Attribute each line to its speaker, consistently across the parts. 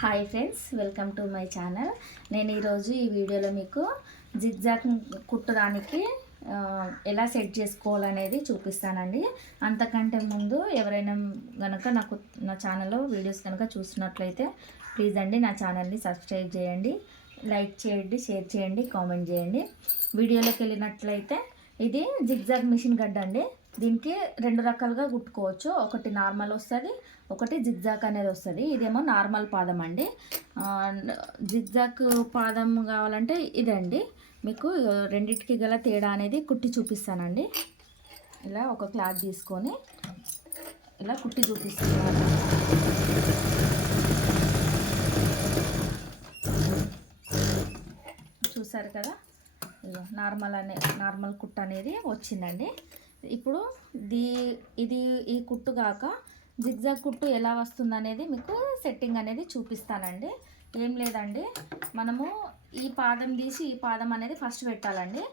Speaker 1: Hi friends welcome to my channel. నేను ఈరోజు ఈ వీడియోలో మీకు జిగ్జాగ్ కుట్టడానికి ఎలా సెట్ చేసుకోవాలనేది చూపిస్తానండి. అంతకంటే ముందు ఎవరైనా కనుక నాకు నా ఛానల్లో వీడియోస్ కనుక చూస్తున్నట్లయితే ప్లీజ్ అండి నా ఛానల్ని సబ్స్క్రైబ్ చేయండి లైక్ చేయండి షేర్ చేయండి కామెంట్ చేయండి. వీడియోలోకి వెళ్ళినట్లయితే ఇది జిగ్జాగ్ మిషన్ గడ్డ అండి. దీనికి రెండు రకాలుగా కుట్టుకోవచ్చు. ఒకటి నార్మల్ వస్తుంది ఒకటి జిగ్జాగ్ అనేది వస్తుంది. ఇదేమో నార్మల్ పాదం అండి. ఆ, జిగ్జాగ్ పాదం కావాలంటే ఇదండి. మీకు రెండిటికి గల తేడా అనేది కుట్టి చూపిస్తానండి. ఇలా ఒక క్లాత్ తీసుకొని ఇలా కుట్టి చూపిస్తున్నాను. చూసారు కదా? నార్మల్ అనే నార్మల్ కుట్టు అనేది వచ్చిందండి. ఇప్పుడు దీ ఇది ఈ కుట్టు కాక జిగ్జాగ్ కుట్టు ఎలా వస్తుంది అనేది మీకు సెట్టింగ్ అనేది చూపిస్తానండి. ఏం లేదండి. మనము ఈ పాదం తీసి ఈ పాదం అనేది ఫస్ట్ పెట్టాలండి.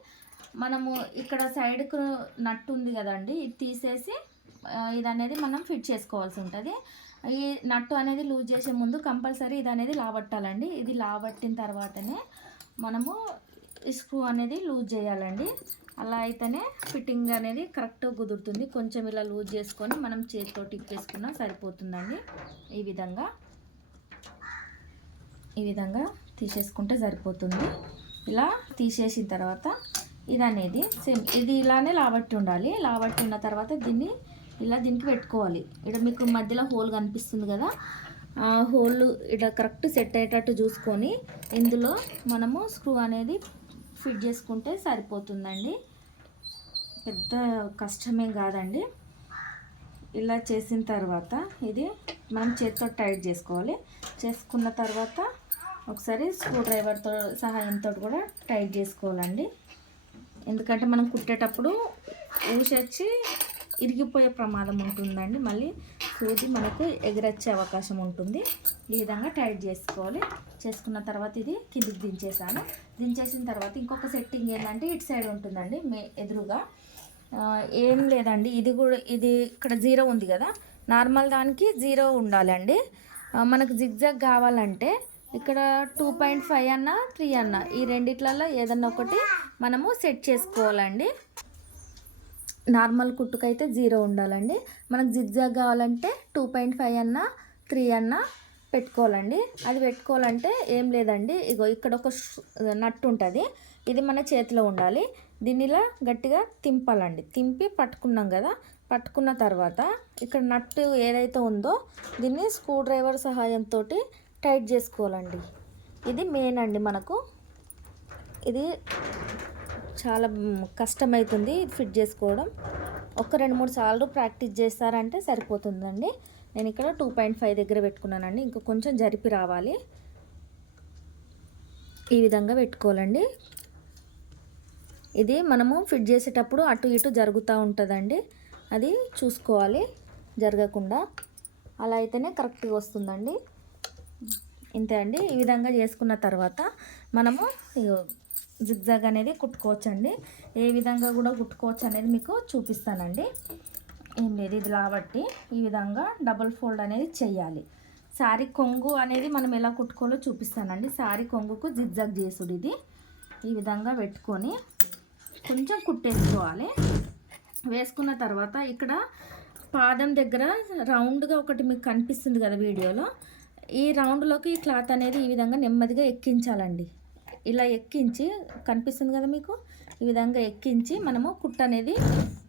Speaker 1: మనము ఇక్కడ సైడ్కు నట్టు ఉంది కదండి ఇది తీసేసి ఇది అనేది మనం ఫిట్ చేసుకోవాల్సి ఉంటుంది. ఈ నట్టు అనేది లూజ్ చేసే ముందు కంపల్సరీ ఇది అనేది లాబట్టాలండి ఇది లాబట్టిన తర్వాతనే మనము స్క్రూ అనేది లూజ్ చేయాలండి. అలా అయితేనే ఫిట్టింగ్ అనేది కరెక్ట్గా కుదురుతుంది. కొంచెం ఇలా లూజ్ చేసుకొని మనం చేతితో టిప్పేసుకున్నా సరిపోతుందండి. ఈ విధంగా ఈ విధంగా తీసేసుకుంటే సరిపోతుంది. ఇలా తీసేసిన తర్వాత ఇది అనేది సేమ్ ఇది ఇలానే లాబట్టి ఉండాలి. లాబట్టి ఉన్న తర్వాత దీన్ని ఇలా దీనికి పెట్టుకోవాలి. ఇక్కడ మీకు మధ్యలో హోల్ కనిపిస్తుంది కదా ఆ హోల్ ఇక్కడ కరెక్ట్ సెట్ అయ్యేటట్టు చూసుకొని ఇందులో మనము స్క్రూ అనేది ఫిట్ చేసుకుంటే సరిపోతుందండి. పెద్ద కష్టమేం కాదండి. ఇలా చేసిన తర్వాత ఇది మనం చేతితో టైట్ చేసుకోవాలి. చేసుకున్న తర్వాత ఒకసారి స్క్రూ డ్రైవర్తో సహాయంతో కూడా టైట్ చేసుకోవాలండి. ఎందుకంటే మనం కుట్టేటప్పుడు ఊసొచ్చి ఇరిగిపోయే ప్రమాదం ఉంటుందండి. మళ్ళీ సూది మనకు ఎగిరొచ్చే అవకాశం ఉంటుంది. ఈ విధంగా టైట్ చేసుకోవాలి. చేసుకున్న తర్వాత ఇది కిందికి దించేసాను. దించేసిన తర్వాత ఇంకొక సెట్టింగ్ ఏంటంటే ఇటు సైడ్ ఉంటుందండి మే ఎదురుగా. ఏం లేదండి ఇది కూడా ఇది ఇక్కడ జీరో ఉంది కదా. నార్మల్ దానికి జీరో ఉండాలండి. మనకు జిగ్జాగ్ కావాలంటే ఇక్కడ టూ పాయింట్ ఫైవ్ అన్న త్రీ అన్న ఈ రెండిట్లలో ఏదన్నా ఒకటి మనము సెట్ చేసుకోవాలండి. నార్మల్ కుట్టుకైతే జీరో ఉండాలండి. మనకు జిగ్జాగ్ కావాలంటే టూ పాయింట్ ఫైవ్ అన్న త్రీ అన్న పెట్టుకోవాలండి. అది పెట్టుకోవాలంటే ఏం లేదండి. ఇగో ఇక్కడ ఒక నట్టు ఉంటుంది. ఇది మన చేతిలో ఉండాలి. దీనిలా గట్టిగా తింపాలండి. తింపి పట్టుకున్నాం కదా పట్టుకున్న తర్వాత ఇక్కడ నట్టు ఏదైతే ఉందో దీన్ని స్క్రూ డ్రైవర్ సహాయంతో టైట్ చేసుకోవాలండి. ఇది మెయిన్ అండి మనకు. ఇది చాలా కష్టమవుతుంది ఫిట్ చేసుకోవడం. ఒక రెండు మూడు సార్లు ప్రాక్టీస్ చేస్తారంటే సరిపోతుందండి. నేను ఇక్కడ టూ పాయింట్ ఫైవ్ దగ్గర పెట్టుకున్నానండి. ఇంకా కొంచెం జరిపి రావాలి. ఈ విధంగా పెట్టుకోవాలండి. ఇది మనము ఫిట్ చేసేటప్పుడు అటు ఇటు జరుగుతూ ఉంటుందండి. అది చూసుకోవాలి. జరగకుండా. అలా అయితేనే కరెక్ట్గా వస్తుందండి. ఇంతే అండి. ఈ విధంగా చేసుకున్న తర్వాత మనము జిగ్జాగ్ అనేది కుట్టుకోవచ్చండి. ఏ విధంగా కూడా కుట్టుకోవచ్చు అనేది మీకు చూపిస్తానండి. ఏం లేదు ఇది కాబట్టి ఈ విధంగా డబుల్ ఫోల్డ్ అనేది చేయాలి. శారీ కొంగు అనేది మనం ఎలా కుట్టుకోవాలో చూపిస్తానండి. శారీ కొంగుకు జిగ్జాగ్ చేసుడు ఇది. ఈ విధంగా పెట్టుకొని కొంచెం కుట్టేసుకోవాలి. వేసుకున్న తర్వాత ఇక్కడ పాదం దగ్గర రౌండ్గా ఒకటి మీకు కనిపిస్తుంది కదా వీడియోలో. ఈ రౌండ్లోకి ఈ క్లాత్ అనేది ఈ విధంగా నెమ్మదిగా ఎక్కించాలండి. ఇలా ఎక్కించి కనిపిస్తుంది కదా మీకు? ఈ విధంగా ఎక్కించి మనము కుట్ట అనేది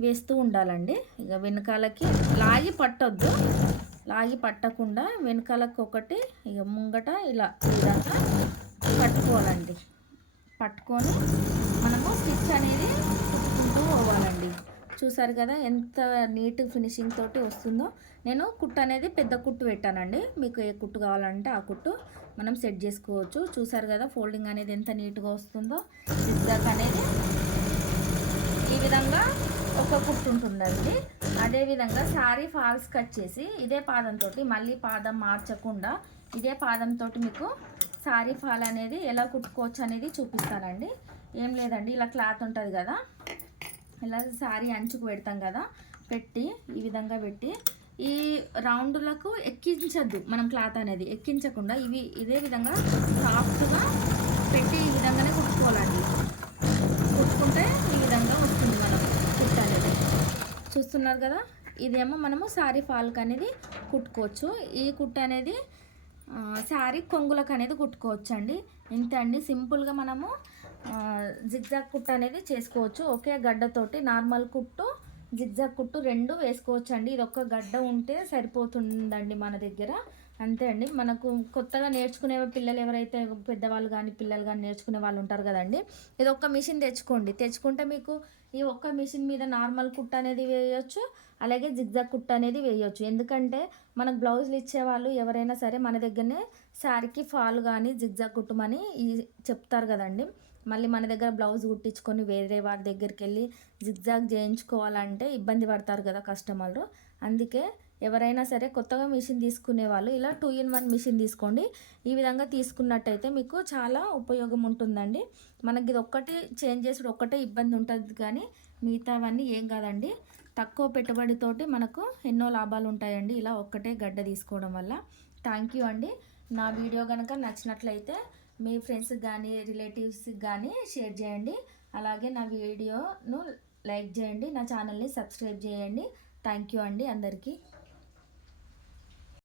Speaker 1: వేస్తూ ఉండాలండి. ఇక వెనకాలకి లాగి పట్టొద్దు. లాగి పట్టకుండా వెనకాలకి ఒకటి ఇక ముంగట ఇలా ఈ విధంగా పట్టుకోవాలండి. పట్టుకొని మనము స్టిచ్ అనేది కుట్టుకుంటూ పోవాలండి. చూసారు కదా ఎంత నీట్ ఫినిషింగ్ తోటి వస్తుందో. నేను కుట్టు అనేది పెద్ద కుట్టు పెట్టానండి. మీకు ఏ కుట్టు కావాలంటే ఆ కుట్టు మనం సెట్ చేసుకోవచ్చు. చూసారు కదా ఫోల్డింగ్ అనేది ఎంత నీట్గా వస్తుందో. జిగ్జాగ్ అనేది ఈ విధంగా ఒక కుట్టు ఉంటుందండి. అదేవిధంగా శారీ ఫాల్స్ కట్ చేసి ఇదే పాదంతో మళ్ళీ పాదం మార్చకుండా ఇదే పాదంతో మీకు శారీ ఫాల్ అనేది ఎలా కుట్టుకోవచ్చు అనేది చూపిస్తానండి. ఏం లేదండి ఇలా క్లాత్ ఉంటుంది కదా. ఇలా శారీ అంచుకు పెడతాం కదా పెట్టి ఈ విధంగా పెట్టి ఈ రౌండ్లకు ఎక్కించద్దు మనం క్లాత్ అనేది. ఎక్కించకుండా ఇవి ఇదే విధంగా సాఫ్ట్గా పెట్టి ఈ విధంగానే కుట్టుకోవాలండి. కుట్టుకుంటే ఈ విధంగా వస్తుంది మనం కుట్టు అనేది. చూస్తున్నారు కదా ఇదేమో మనము శారీ ఫాల్క్ అనేది కుట్టుకోవచ్చు. ఈ కుట్టు అనేది శారీ కొంగులకు అనేది కుట్టుకోవచ్చు అండి ఇంత అండి సింపుల్గా మనము జిగ్జాగ్ కుట్టు అనేది చేసుకోవచ్చు. ఒకే గడ్డతోటి నార్మల్ కుట్టు జిగ్జాగ్ కుట్టు రెండు వేసుకోవచ్చు అండి ఇది ఒక్క గడ్డ ఉంటే సరిపోతుందండి మన దగ్గర. అంతే అండి. మనకు కొత్తగా నేర్చుకునే పిల్లలు ఎవరైతే పెద్దవాళ్ళు కానీ పిల్లలు కానీ నేర్చుకునే వాళ్ళు ఉంటారు కదండి. ఇది ఒక్క మిషన్ తెచ్చుకోండి. తెచ్చుకుంటే మీకు ఈ ఒక్క మిషన్ మీద నార్మల్ కుట్టు అనేది వేయొచ్చు అలాగే జిగ్జాగ్ కుట్ అనేది వేయొచ్చు. ఎందుకంటే మనకు బ్లౌజులు ఇచ్చేవాళ్ళు ఎవరైనా సరే మన దగ్గరనే శారీకి ఫాల్ కానీ జిగ్జాగ్ కుట్టమని ఈ చెప్తారు కదండి. మళ్ళీ మన దగ్గర బ్లౌజ్ కుట్టించుకొని వేరే వారి దగ్గరికి వెళ్ళి జిగ్జాగ్ చేయించుకోవాలంటే ఇబ్బంది పడతారు కదా కస్టమర్లు. అందుకే ఎవరైనా సరే కొత్తగా మిషన్ తీసుకునే వాళ్ళు ఇలా టూ ఇన్ వన్ మిషన్ తీసుకోండి. ఈ విధంగా తీసుకున్నట్టయితే మీకు చాలా ఉపయోగం ఉంటుందండి. మనకి ఇది ఒక్కటి చేంజ్ చేసి ఒక్కటే ఇబ్బంది ఉంటుంది కానీ మిగతావన్నీ ఏం కాదండి. తక్కువ పెట్టుబడితోటి మనకు ఎన్నో లాభాలు ఉంటాయండి. ఇలా ఒక్కటే గడ్డ తీసుకోవడం వల్ల. థ్యాంక్ యూ అండి. నా వీడియో కనుక నచ్చినట్లయితే మీ ఫ్రెండ్స్కి కానీ రిలేటివ్స్కి కానీ షేర్ చేయండి. అలాగే నా వీడియోను లైక్ చేయండి. నా ఛానల్ని సబ్స్క్రైబ్ చేయండి. థ్యాంక్ యూ అండి అందరికీ.